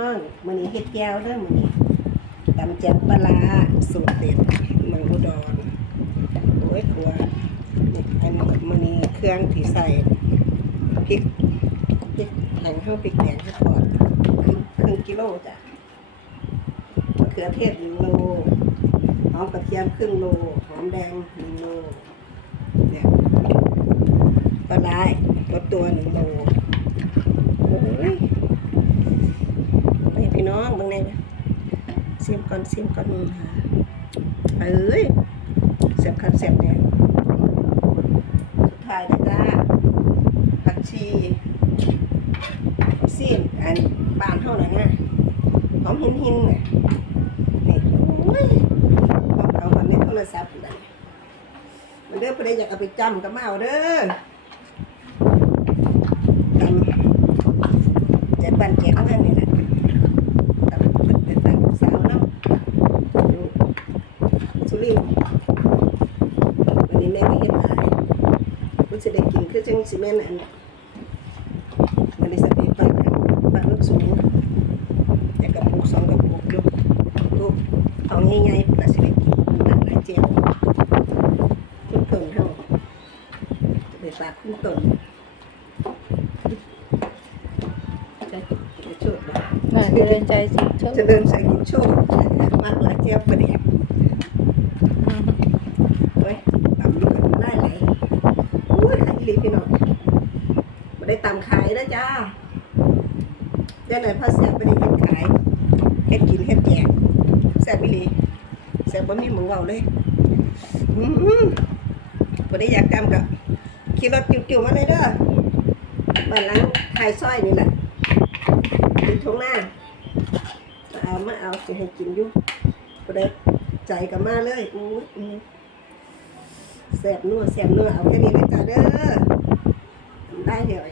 น้องมือนี้เฮ็ดแก้วเด้อมือนี้ตำแจ่วปลาสูตรเด็ดเมืองอุดรโอ้ยกลัวอันมือนี้เครื่องที่ใส่พริกพริกแห้งเฮาพริกแดงเฮาทอดครึ่งครึ่งกิโลจ้ะมะเขือเทศ1โลหอมกระเทียมครึ่งโลหอมแดง1โลเนี่ยปลาร้าตัวตัว1โลโอ้ย ไปพี่น้องเบางใน เสียมก่อนเสียมก่อนค่ะเอ้ยเสียบคันเสียบเนี่ยสุดท้ายนะจ้าผักชีซีนอันบานเท่าไหร่นะหอมหินหินเนี่ยนี่โอ้ยพอเอาคนในโทรศัพท์เลยมันเด้อประเพื่อนอยากเอาไปจำก็มาเอาเด้อจำเจ็ดวันเจ็ดวันนี่แหละตัดเป็นตัดสาวน้ำอยู่ สุรินทร์วันนี้แม่ไม่เห็นหลายกูจะได้กินคือจังสิแม่นอันวันนี้สเปีปากปากลูกสูงแต่กระปุกสองกระปุกอยู่ลูกเอาง่ายๆแต่สิได้กินหลากหลายเจียวคุณต้นเฮาจะไปฝากคุณต้นจะจะช่วยนะน่าจะเดินใจสิเชื่อจะเดินใส่กินโชคมากหลายเจี๊ยบประเดี๋ยวเฮ้ยตำดูกันได้เลยอุ้ยขายอีหลีพี่ น้องไม่ได้ตำขายนะจ้าเดี๋ยวไหนพ่อแซ่บไปได้เฮ็ดขายเฮ็ดกินเฮ็ดแจกแซ่บอีหลีแซ่บบ่มีหมึงเอาเลยอืมบ่ได้อยากตำกับขี่รถจิ้วๆมาเลยเด้อบ้านหลังไทยซอยนี่แหละเป็นทงหน้าเอามาเอาสิให้กินอยู่ประเด็ใจกับมาเลยอู้ยอื้อ แสบนัวแสบนัวเอาแค่นี้เลยจ้าเด้อได้เดี๋ยว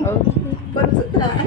เออคนสุดท้าย